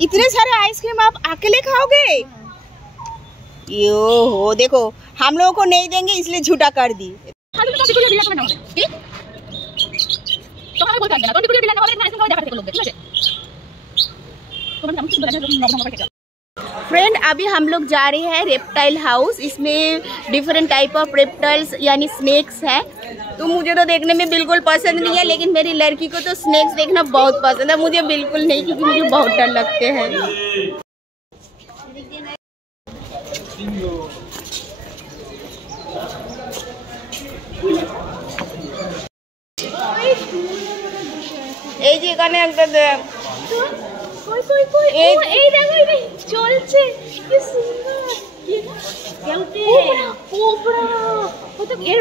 इतने सारे आइसक्रीम आप अकेले खाओगे? यो हो, देखो हम लोगों को नहीं देंगे इसलिए झूठा कर दी। फ्रेंड, अभी हम लोग जा रहे हैं रेप्टाइल हाउस। इसमें डिफरेंट टाइप ऑफ रेप्टाइल्स यानी स्नेक्स है। तो मुझे तो देखने में बिल्कुल पसंद नहीं है, लेकिन मेरी लड़की को तो स्नेक्स देखना बहुत पसंद है। मुझे बिल्कुल नहीं, क्योंकि मुझे बहुत डर लगते हैं। এই যে এখানে একটা কই কই কই এই দেখো এই চলছে, কি সুন্দর, কি কেউতে কোবরা ও তো এর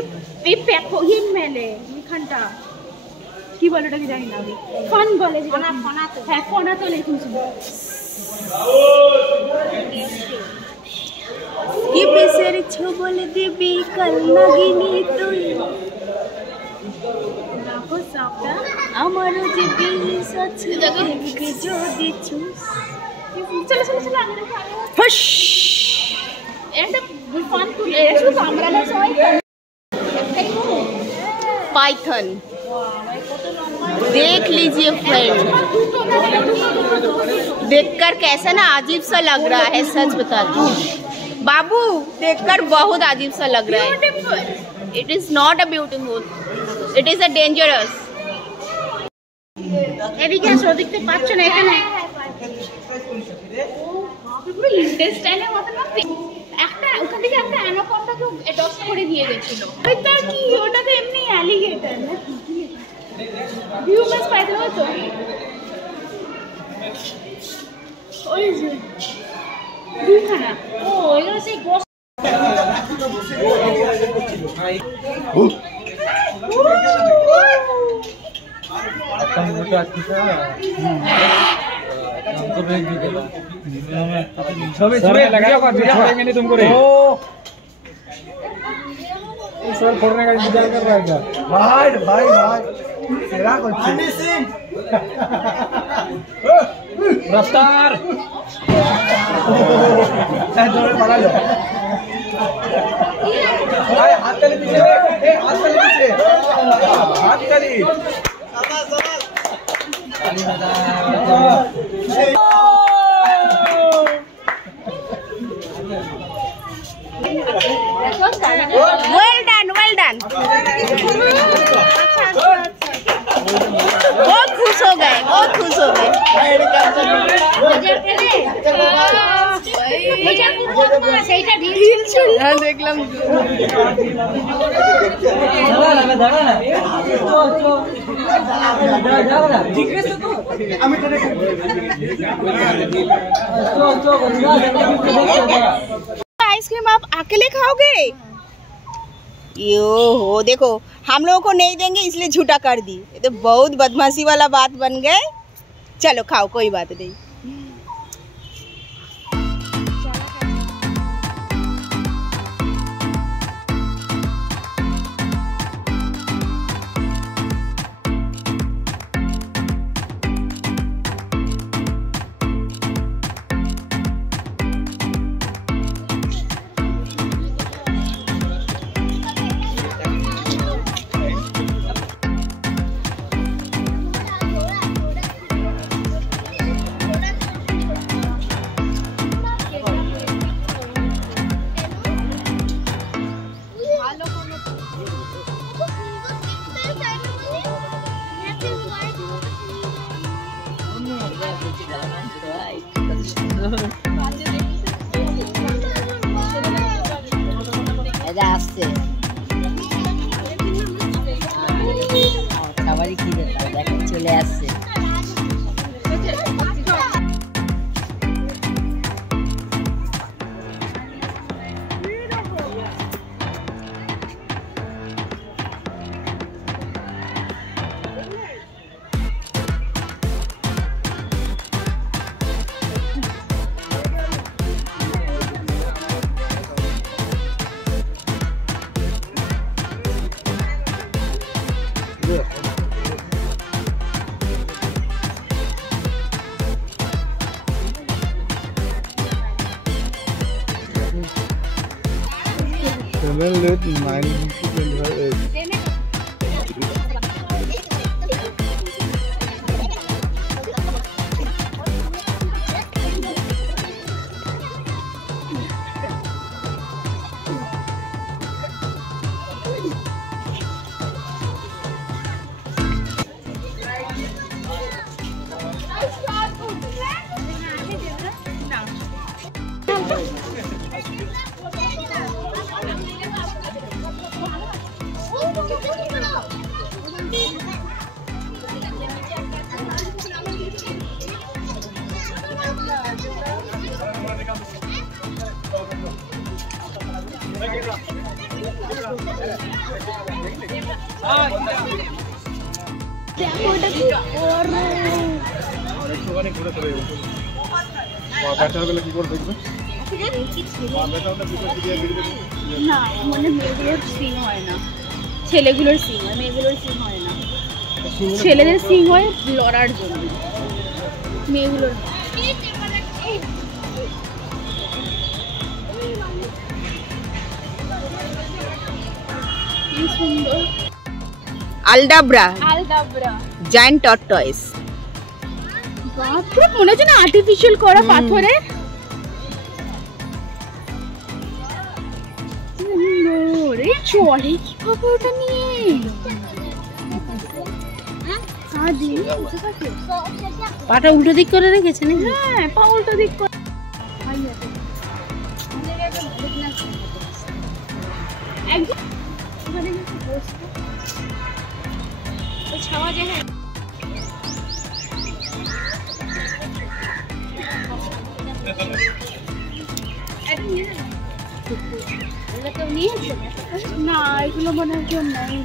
এই প্যাকো হিম মেলে এখানটা কি বলে ওটাকে জানি না আমি, ফন বলে, ফনা ফনা তো, হ্যাঁ ফনা তো লেখুন সুন্দর। ये बेसर छो बोले देबी कल नगिनी तुई রাখো সাপটা আমার যে বিষ আছে দেখে যদি চুস। চলো চলো চলো আগে দেখো ফশ এটা ফোন তুলে এসো তো আমরা না সবাই पाइथन देख लीजिए फ्रेंड, देखकर कैसा ना अजीब सा लग रहा है, सच बताती हूँ बाबू, देखकर बहुत अजीब सा लग रहा है। It is not a beautiful, it is a dangerous. এদিকে আসো, দেখতে পাচ্ছ না এখানে পুরো ইন্টেস্টাইনের মতো না, একটা ওখান থেকে একটা অ্যানাকোন্ডাকে অ্যাডপ্ট করে দিয়ে গেছিল। ওইটা কি, ওটা তো এমনি অ্যালিগেটর না, হিউম্যান স্পাইডার হতো। ওই যে দুখানা, ও এগুলো সেই গোস तुमको सर फोड़ने का इंतजार कर रहा है भाई भाई भाई तेरा कुछ रफ्तार जोरे पड़ा लो, हाथ चली पीछे, हाथ चली पीछे, हाथ चली वेल डन, वेल डन। बहुत खुश हो गए, बहुत खुश हो गए। দেখলাম आइसक्रीम आप अकेले खाओगे? यो हो, देखो हम लोगों को नहीं देंगे इसलिए झूठा कर दी। ये तो बहुत बदमाशी वाला बात बन गए। चलो खाओ, कोई बात नहीं। আসছে খাবারই খিদে পায়, দেখো চলে আসছে। না মানে মেয়েগুলোর সিং হয় না, ছেলেগুলোর সিং হয়, মেয়েগুলোর সিং হয় না। ছেলেদের সিং হয় লড়ার জন্য, মেয়েগুলোর কি সুন্দর। আলডাব্রা আলদাবরা জায়ান্ট টর্টয়েস। বাপরে, মনে হচ্ছে না আর্টিফিশিয়াল করা পাথরে। রে চলে কিভাবে ওটা নিয়ে? পাটা উল্টো দিক করে রেখেছে নাকি? হ্যাঁ, পা উল্টো দিক করে। একদম ওখানে একটু বসবো, তো ছাওয়া যায়। না, এগুলো মনে হয় কেউ নেই।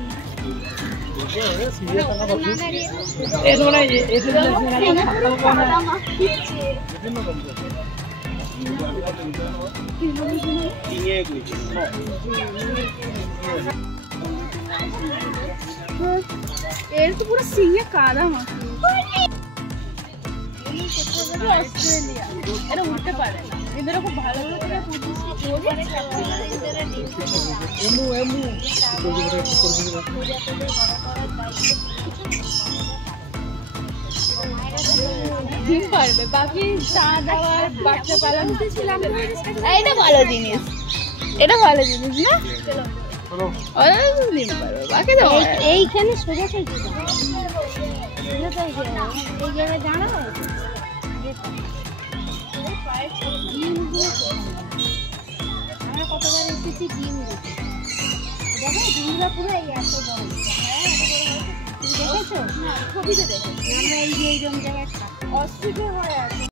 এর তো পুরো সিংহে কাদা মাখা। অস্ট্রেলিয়া এটা উঠতে পারে না, এদের খুব ভালো করে ডিম পারবে, বাকি চা দেওয়ার বাচ্চা পালন ছিলাম। এটা ভালো জিনিস, এটা ভালো জিনিস না। ডিম পারবে, বাকি তো এইখানে সোজা এই জায়গায় দাঁড়াও। আমরা কতবার এসেছি ডিম দিতে, দেখো ডিমরা পুরো এই এত বড়। দেখেছো? ছবিতে দেখো আমরা এই যে এইরকম জায়গায় অস্থির হয়ে আছে।